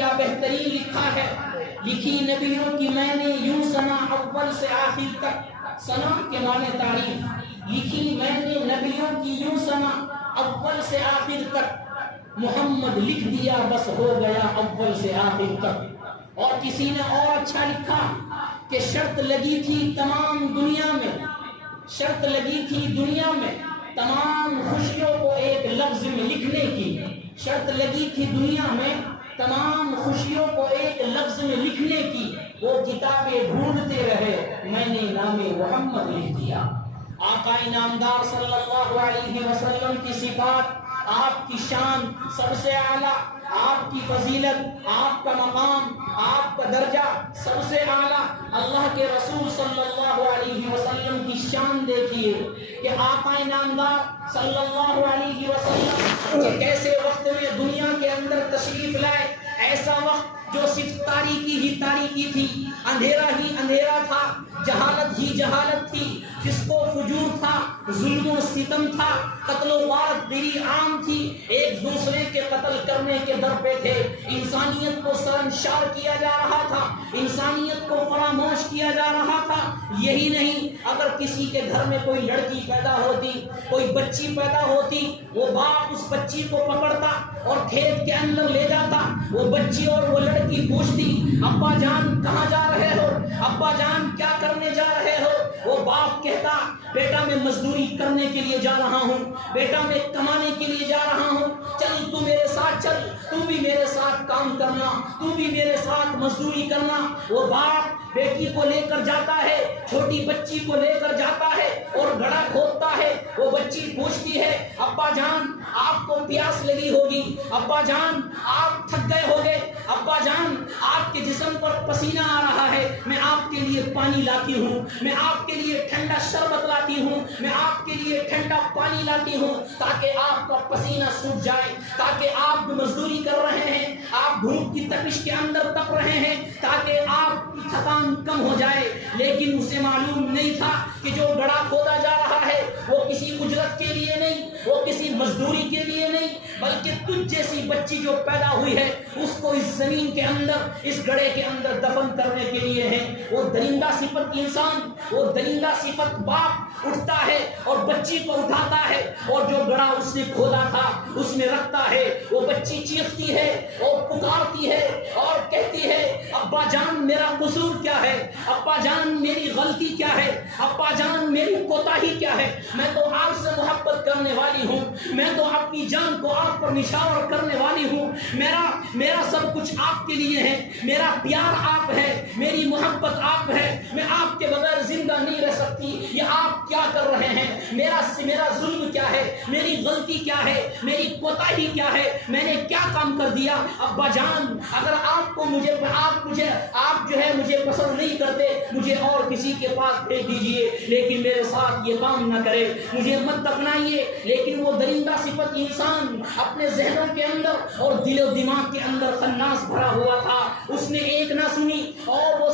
کیا بہترین لکھا ہے، لکھی نبیوں کی میں نے یوں سنا اول سے آخر تک، سنا کے معنی تعریف، لکھی میں نے نبیوں کی یوں سنا اول سے آخر تک، محمد لکھ دیا بس ہو گیا اول سے آخر تک۔ اور کسی نے اور اچھا لکھا کہ شرط لگی تھی تمام دنیا میں، شرط لگی تھی دنیا میں تمام خوشیوں کو ایک لفظ میں لکھنے کی، شرط لگی تھی دنیا میں تمام خوشیوں کو ایک لفظ میں لکھنے کی، وہ کتابیں ڈھونڈتے رہے میں نے نام محمد لکھ دیا۔ آقا نامدار صلی اللہ علیہ وسلم کی صفات، آپ کی شان سب سے اعلیٰ، آپ کی فضیلت، آپ کا مقام، آپ کا درجہ سب سے اعلیٰ۔ اللہ کے رسول صلی اللہ علیہ وسلم کی شان دیکھیے کہ آقا نامدار صلی اللہ علیہ وسلم کہ کیسے وقت میں دنیا کے اندر تشریف لائے، ایسا وقت جو صرف تاریکی ہی تاریکی تھی، اندھیرا ہی اندھیرا تھا، جہالت ہی جہالت تھی، فسق و فجور تھا، ظلم و ستم تھا، قتل و غارت گری عام تھی، ایک دوسرے کے قتل کرنے کے در پہ تھے، انسانیت کو شرمسار کیا جا رہا تھا، انسانیت کو فراموش کیا جا رہا تھا۔ یہی نہیں، اگر کسی کے گھر میں کوئی لڑکی پیدا ہوتی، کوئی بچی پیدا ہوتی، وہ باپ اس بچی کو پکڑتا اور کھیت کے اندر لے جاتا، وہ بچی اور وہ لڑکی پوچھتی ابا جان کہاں جا رہے ہو، ابا جان کیا کرنے جا رہے ہو، وہ باپ کہتا بیٹا میں مزدوری کرنے کے لیے جا رہا ہوں، بیٹا میں کمانے کے لیے جا رہا ہوں، چل تو میرے ساتھ چل، تو بھی میرے ساتھ کام کرنا، تو بھی میرے ساتھ مزدوری کرنا۔ وہ باپ بیٹی کو لے کر جاتا ہے، چھوٹی بچی کو لے کر جاتا ہے اور گڑھا کھودتا ہے، وہ بچی پوچھتی ہے ابا جان آپ کو پیاس لگی ہوگی، ابا جان آپ تھک گئے ہوگے، ابا جان آپ کے جسم پر پسینہ آ رہا ہے، میں آپ کے لیے پانی لاتی ہوں، میں آپ کے لیے ٹھنڈا شربت لاتی ہوں، میں آپ کے لیے ٹھنڈا پانی لاتی ہوں تاکہ آپ کا پسینہ سوکھ جائے، تاکہ آپ مزدوری کر رہے ہیں، آپ دھوپ کی تپش کے اندر تپ رہے ہیں، تاکہ آپ کی تھکان کم ہو جائے۔ لیکن اسے معلوم نہیں تھا کہ جو گڑھا کھودا جا رہا ہے وہ کسی اجرت کے لیے نہیں، وہ کسی مزدوری کے لیے نہیں، بلکہ تجھ جیسی بچی جو پیدا ہوئی ہے اس کو اس زمین کے اندر، اس گڑھے کے اندر دفن کرنے کے لیے ہے۔ وہ درندہ صفت انسان، وہ درندہ صفت باپ اٹھتا ہے اور بچی کو اٹھاتا ہے اور جو گڑھا اس نے کھودا تھا اس میں رکھتا ہے۔ وہ بچی چیختی ہے اور پکارتی ہے اور کہتی ہے ابا جان میرا قصور کیا ہے، ابا جان میری غلطی کیا ہے، ابا جان میری کوتاہی کیا ہے، میں تو آپ سے محبت کرنے والی ہوں، میں تو اپنی جان کو آپ پر نچھاور کرنے والی ہوں، میرا سب کچھ آپ کے لیے ہے، میرا پیار آپ ہے، میری محبت آپ ہے، میں آپ کے بغیر زندہ نہیں رہ سکتی، یہ آپ کیا کر رہے ہیں، میرا ظلم کیا ہے، میری غلطی کیا ہے، میری کوتاہی کیا ہے، میں نے کیا کام کر دیا۔ ابا جان اگر آپ جو ہے مجھے پسند نہیں کرتے، مجھے اور کسی کے پاس بھیج دیجئے، لیکن میرے ساتھ یہ کام نہ کرے، مجھے مت دفنائیے۔ لیکن وہ درندہ صفت انسان اپنے ذہنوں کے اندر اور دل و دماغ کے اندر خناس بھرا ہوا تھا، اس نے ایک نہ سنی اور وہ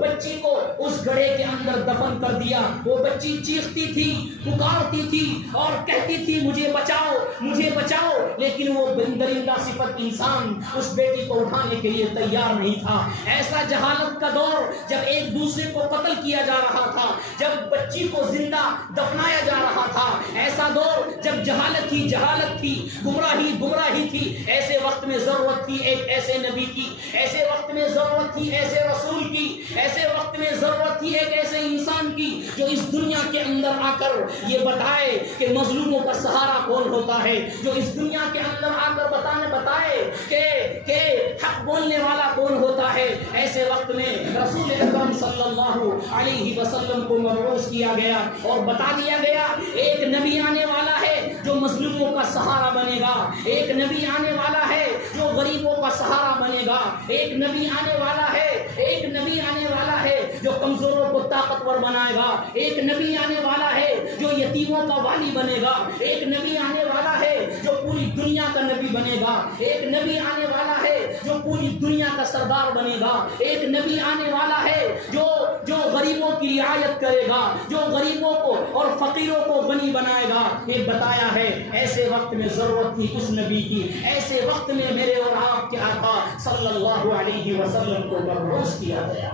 بچی کو اس گڑھے کے اندر دفن کر دیا۔ وہ بچی چیختی تھی، پکارتی تھی اور کہتی تھی مجھے بچاؤ مجھے بچاؤ، لیکن وہ درندہ صفت انسان اس بیٹی کو اٹھانے کے لیے تیار نہیں تھا۔ ایسا جہالت کا دور جب ایک دوسرے کو قتل کیا جا رہا تھا، جب بچی کو زندہ دفنایا جا رہا تھا، ایسا دور جب جہالت ہی جہالت تھی، گمراہی تھی، ایسے وقت میں ضرورت تھی ایک ایسے نبی کی، ایسے وقت میں ضرورت تھی ایسے رسول کی، ایسے وقت میں ضرورت تھی ایک ایسے انسان کی جو اس دنیا کے اندر آ کر یہ بتائے کہ مظلوموں کا سہارا کون ہوتا ہے، جو اس دنیا کے اندر آ کر بتائے کہ حق بولنے والا کون ہوتا ہے۔ ایسے وقت میں رسول اکرم صلی اللہ علیہ وسلم کو مبعوث کیا گیا اور بتا دیا گیا ایک نبی آنے والا ہے جو مظلوموں کا سہارا بنے گا، ایک نبی آنے والا ہے جو غریبوں کا سہارا بنے گا، ایک نبی آنے والا ہے، ایک نبی آنے والا ہے جو کمزوروں کو طاقتور بنائے گا، ایک نبی آنے والا ہے جو یتیموں کا والی بنے گا، ایک نبی آنے والا ہے جو پوری دنیا کا نبی بنے گا، ایک نبی آنے والا ہے جو پوری دنیا کا سردار بنے گا. ایک نبی آنے والا ہے جو غریبوں کی رعایت کرے گا, جو غریبوں کو اور فقیروں کو غنی بنائے گا. یہ بتایا ہے ایسے وقت میں ضرورت تھی اس نبی کی, ایسے وقت میں میرے اور آپ کے آقا صلی اللہ علیہ وسلم کو مبعوث کیا گیا.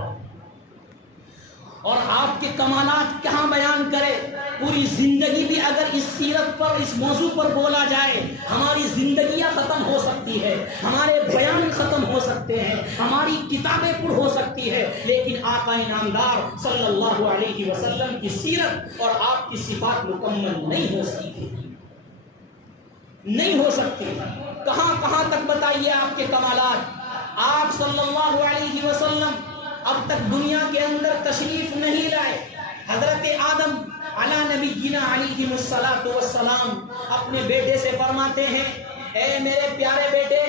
اور آپ کے کمالات کہاں بیان کرے, پوری زندگی بھی اگر اس سیرت پر, اس موضوع پر بولا جائے, ہماری زندگیاں ختم ہو سکتی ہے, ہمارے بیان ختم ہو سکتے ہیں, ہماری کتابیں پر ہو سکتی ہے, لیکن آقا انعامدار صلی اللہ علیہ وسلم کی سیرت اور آپ کی صفات مکمل نہیں ہو سکتی, نہیں ہو سکتی. کہاں کہاں تک بتائیے آپ کے کمالات. آپ صلی اللہ علیہ وسلم اب تک دنیا کے اندر تشریف نہیں لائے. حضرت آدم علی نبینا علیہ الصلوۃ والسلام اپنے بیٹے سے فرماتے ہیں, اے میرے پیارے بیٹے,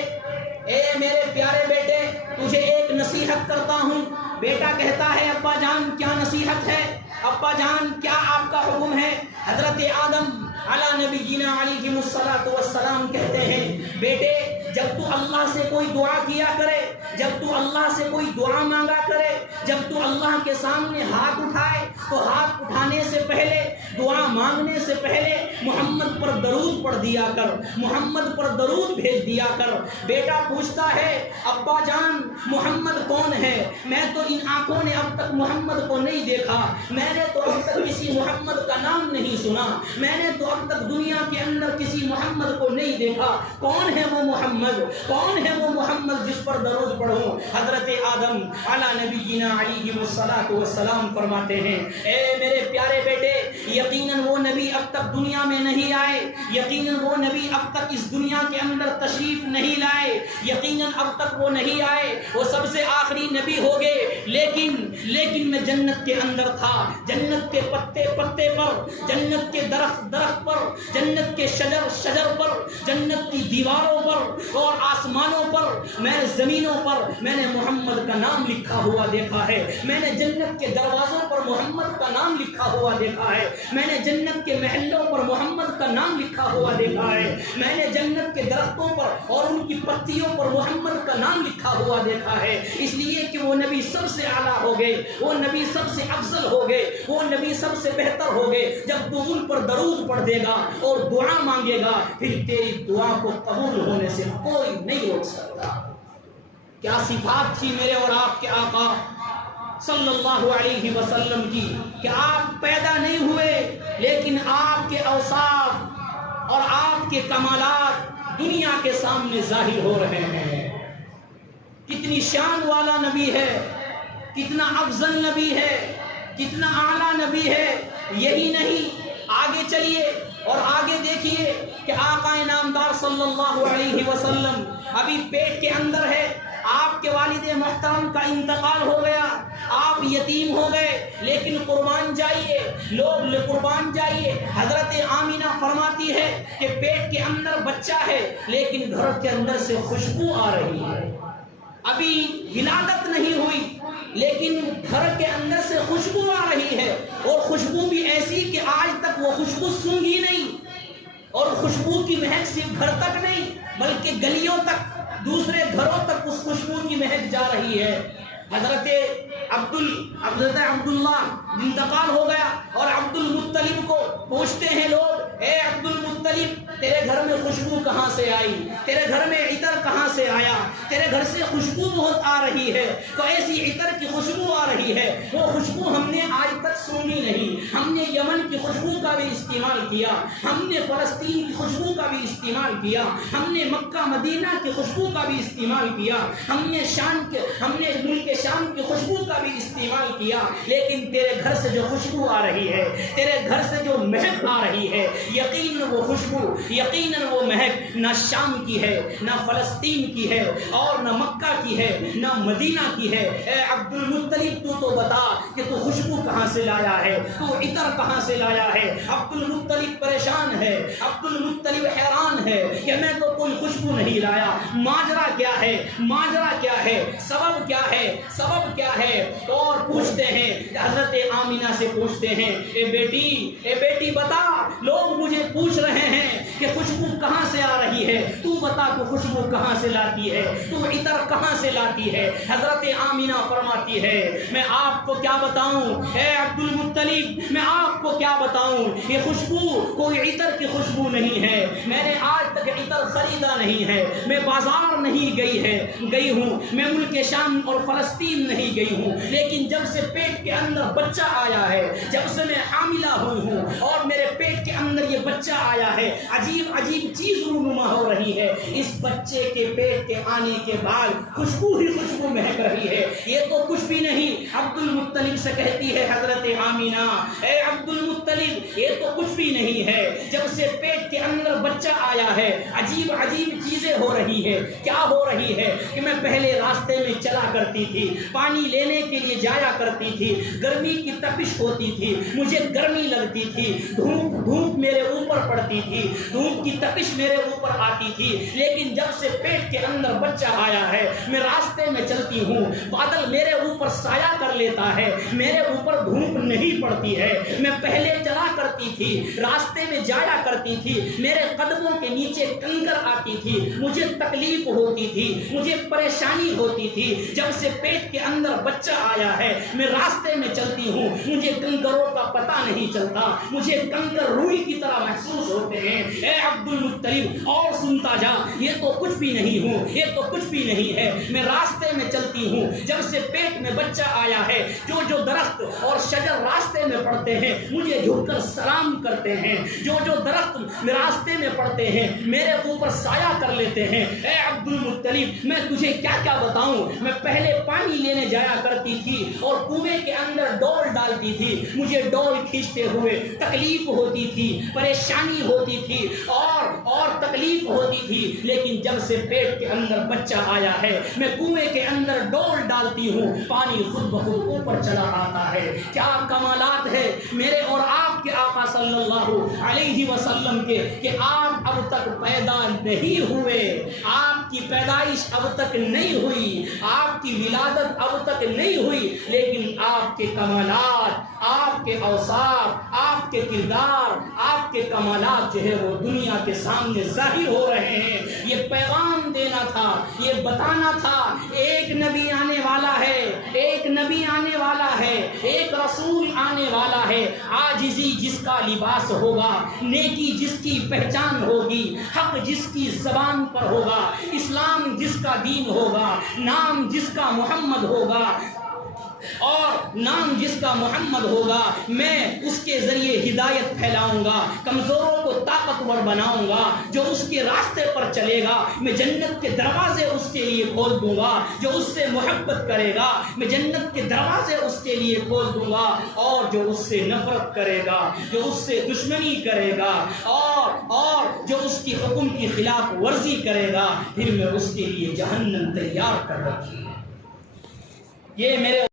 اے میرے پیارے بیٹے, تجھے ایک نصیحت کرتا ہوں. بیٹا کہتا ہے ابا جان کیا نصیحت ہے, ابا جان کیا آپ کا حکم ہے. حضرت آدم علی نبینا علیہ الصلوۃ والسلام کہتے ہیں, بیٹے جب تو اللہ سے کوئی دعا کیا کرے, جب تو اللہ سے کوئی دعا مانگا کرے, جب تو اللہ کے سامنے ہاتھ اٹھائے تو ہاتھ اٹھانے سے پہلے, دعا مانگنے سے پہلے محمد پر درود پڑھ دیا کر, محمد پر درود بھیج دیا کر. بیٹا پوچھتا ہے ابا جان محمد کون ہے, میں تو ان آنکھوں نے اب تک محمد کو نہیں دیکھا, میں نے تو اب تک کسی محمد کا نام نہیں سنا, میں نے تو اب تک دنیا کے اندر کسی محمد کو نہیں دیکھا. کون ہے وہ محمد, کون ہے وہ محمد جس پر درود پڑھوں. حضرت آدم علی نبینا علیہ الصلوۃ والسلام فرماتے ہیں, اے میرے پیارے بیٹے, یقیناً وہ نبی اب تک دنیا میں نہیں آئے, یقیناً وہ نبی اب تک اس دنیا کے اندر تشریف نہیں لائے, یقیناً اب تک وہ نہیں آئے, وہ سب سے آخری نبی ہو گئے. لیکن میں جنت کے اندر تھا, جنت کے پتے پتے پر, جنت کے درخت پر, جنت کے شجر پر, جنت کی دیواروں پر اور آسمانوں پر, میں نے زمینوں پر میں نے محمد کا نام لکھا ہوا دیکھا ہے. میں نے جنت کے دروازوں پر محمد کا نام لکھا ہوا دیکھا ہے. میں نے جنت کے محلوں پر محمد کا نام لکھا ہوا دیکھا ہے. میں نے جنت کے درختوں پر اور ان کی پتیوں پر محمد کا نام لکھا ہوا دیکھا ہے. اس لیے کہ وہ نبی سب سے اعلیٰ ہو گئے, وہ نبی سب سے افضل ہو گئے, وہ نبی سب سے بہتر ہو گئے. جب تو ان پر درود پڑھ دے گا اور دعا مانگے گا, پھر تیری دعا کو قبول ہونے سے کوئی نہیں روک سکتا. کیا صفات تھی میرے اور آپ کے آقا صلی اللہ علیہ وسلم کی, کہ آپ پیدا نہیں ہوئے لیکن آپ کے اوصاف اور آپ کے کمالات دنیا کے سامنے ظاہر ہو رہے ہیں. کتنی شان والا نبی ہے, کتنا افضل نبی ہے, کتنا اعلیٰ نبی ہے. یہی نہیں, آگے چلیے اور آگے دیکھیے کہ آقا انعامدار صلی اللہ علیہ وسلم ابھی پیٹ کے اندر ہے. آپ کے والد محترم کا انتقال ہو گیا, آپ یتیم ہو گئے, لیکن قربان جائیے, لوگ قربان جائیے. حضرت آمینہ فرماتی ہے کہ پیٹ کے اندر بچہ ہے لیکن گھر کے اندر سے خوشبو آ رہی ہے. ابھی ولادت نہیں ہوئی لیکن گھر کے اندر سے خوشبو آ رہی ہے, اور خوشبو بھی ایسی کہ آج تک وہ خوشبو سونگھی نہیں. اور خوشبو کی مہک صرف گھر تک نہیں بلکہ گلیوں تک, دوسرے گھروں تک اس خوشبو کی مہک جا رہی ہے. حضرت عبداللہ انتقال ہو گیا اور عبد المطلب کو پوچھتے ہیں لوگ, اے عبد المطلب تیرے گھر میں خوشبو کہاں سے آئی, تیرے گھر میں عطر کہاں سے آیا, تیرے گھر سے خوشبو بہت آ رہی ہے. تو ایسی عطر کی خوشبو آ رہی ہے, وہ خوشبو ہم نے آج تک سونی نہیں. ہم نے یمن کی خوشبو کا بھی استعمال کیا, ہم نے فلسطین کی خوشبو کا بھی استعمال کیا, ہم نے مکہ مدینہ کی خوشبو کا بھی استعمال کیا, ہم نے ملک شام کی خوشبو کا بھی استعمال کیا. لیکن تیرے گھر سے جو خوشبو آ رہی ہے, تیرے گھر سے جو مہک آ رہی ہے, یقیناً وہ خوشبو, یقیناً وہ مہک نہ شام کی ہے, نہ فلسطین کی ہے, اور نہ مکہ کی ہے, نہ مدینہ کی ہے. اے عبد المطلب تو بتا کہ تو خوشبو کہاں سے لایا ہے, تو عطر کہاں سے لایا ہے. عبد المطلب پریشان ہے, عبد المطلب حیران ہے کہ میں تو کوئی خوشبو نہیں لایا. ماجرا کیا ہے, ماجرا کیا ہے, سبب کیا ہے, سبب کیا ہے. اور پوچھتے ہیں, حضرت آمینہ سے پوچھتے ہیں, اے بیٹی بتا, لوگ مجھے پوچھ رہے ہیں کہ خوشبو کہاں سے آ رہی ہے، تو بتا کہ خوشبو کہاں سے لاتی ہے، تو عطر کہاں سے لاتی ہے۔ حضرت آمینہ فرماتی ہے میں آپ کو کیا بتاؤں اے عبد المطلب، میں آپ کو کیا بتاؤں، یہ خوشبو کوئی عطر کی خوشبو نہیں ہے، میں نے آج تک عطر خریدا نہیں ہے، میں بازار نہیں گئی ہوں، میں ملک شام اور فلسطین نہیں گئی ہوں، لیکن جب سے پیٹ کے اندر بچہ آیا ہے، جب سے میں حاملہ ہوئی ہوں اور میرے پیٹ کے اندر یہ بچہ آیا ہے، عجیب عجیب چیز رونما ہو رہی ہے۔ اس بچے کے پیٹ کے آنے کے بعد خوشبو ہی خوشبو مہک رہی ہے، یہ تو کچھ بھی نہیں۔ عبد المطلب سے کہتی ہے حضرت آمینہ اے عبد المطلب، یہ تو کچھ بھی نہیں ہے، جب سے پیٹ کے اندر بچہ آیا ہے عجیب عجیب چیزیں ہو رہی ہے۔ کیا ہو رہی ہے کہ میں پہلے راستے میں چلا کرتی تھی، پانی لینے کے لیے جایا کرتی تھی، گرمی کی تپش ہوتی تھی، مجھے گرمی لگتی تھی، دھوپ میرے اوپر پڑتی تھی، دھوپ کی تپش میرے اوپر آتی تھی، لیکن جب سے پیٹ کے اندر بچہ آیا ہے میں راستے میں چلتی ہوں، بادل میرے اوپر سایہ کر لیتا ہے، میرے اوپر دھوپ نہیں پڑتی ہے۔ میں پہلے چلا کرتی تھی، راستے میں جایا کرتی تھی، میرے قدموں کے نیچے کنکر آتی تھی، مجھے تکلیف ہوتی تھی، مجھے پریشانی ہوتی تھی۔ جب سے پیٹ کے اندر بچہ آیا ہے میں راستے میں چلتی ہوں، مجھے کنکروں کا پتہ نہیں چلتا، مجھے کنکر روئی کی طرح محسوس ہوتے ہیں۔ اے عبد المطلب اور سنتا جا، یہ تو کچھ بھی نہیں ہوں، یہ تو کچھ بھی نہیں ہے، میں راستے میں چلتی ہوں، جب سے پیٹ میں بچہ آیا ہے جو درخت اور شجر راستے میں پڑتے ہیں مجھے جھک کر سلام کرتے ہیں، جو درخت راستے میں پڑتے ہیں میرے اوپر سایہ کر لیتے ہیں۔ اے عبد المطلب میں تجھے کیا کیا بتاؤں، میں پہلے پانی لینے جایا کرتی تھی اور کنویں کے اندر ڈول ڈالتی تھی، مجھے ڈول کھینچتے ہوئے تکلیف ہوتی تھی، پریشانی ہوتی تھی اور تکلیف ہوتی تھی، لیکن جب سے پیٹ کے اندر بچہ آیا ہے میں کنویں کے اندر ڈول ڈالتی ہوں، پانی خود بخود اوپر چلا آتا ہے۔ کیا کمالات ہے میرے اور آپ کے آقا صلی اللہ علیہ وسلم کے کہ آپ اب تک پیدا نہیں ہوئے، آپ کی پیدائش اب تک نہیں ہوئی، آپ کی ولادت اب تک نہیں ہوئی، لیکن آپ کے کمالات، آپ کے اوصاف، آپ کے کردار، آپ کے کمالات جو ہے وہ دنیا کے سامنے ظاہر ہو رہے ہیں۔ یہ پیغام دینا تھا، یہ بتانا تھا ایک نبی آنے والا ہے، ایک نبی آنے والا ہے، ایک رسول آنے والا ہے، عاجزی جس کا لباس ہوگا، نیکی جس کی پہچان ہوگی، حق جس کی زبان پر ہوگا، اسلام جس کا دین ہوگا، نام جس کا محمد ہوگا اور نام جس کا محمد ہوگا، میں اس کے ذریعے ہدایت پھیلاؤں گا، کمزوروں کو طاقتور بناؤں گا، جو اس کے راستے پر چلے گا میں جنت کے دروازے اس کے لیے کھول دوں گا، جو اس سے محبت کرے گا میں جنت کے دروازے اس کے لیے کھول دوں گا، اور جو اس سے نفرت کرے گا، جو اس سے دشمنی کرے گا اور جو اس کی حکم کی خلاف ورزی کرے گا، پھر میں اس کے لیے جہنم تیار کر رکھی ہے۔ یہ میرے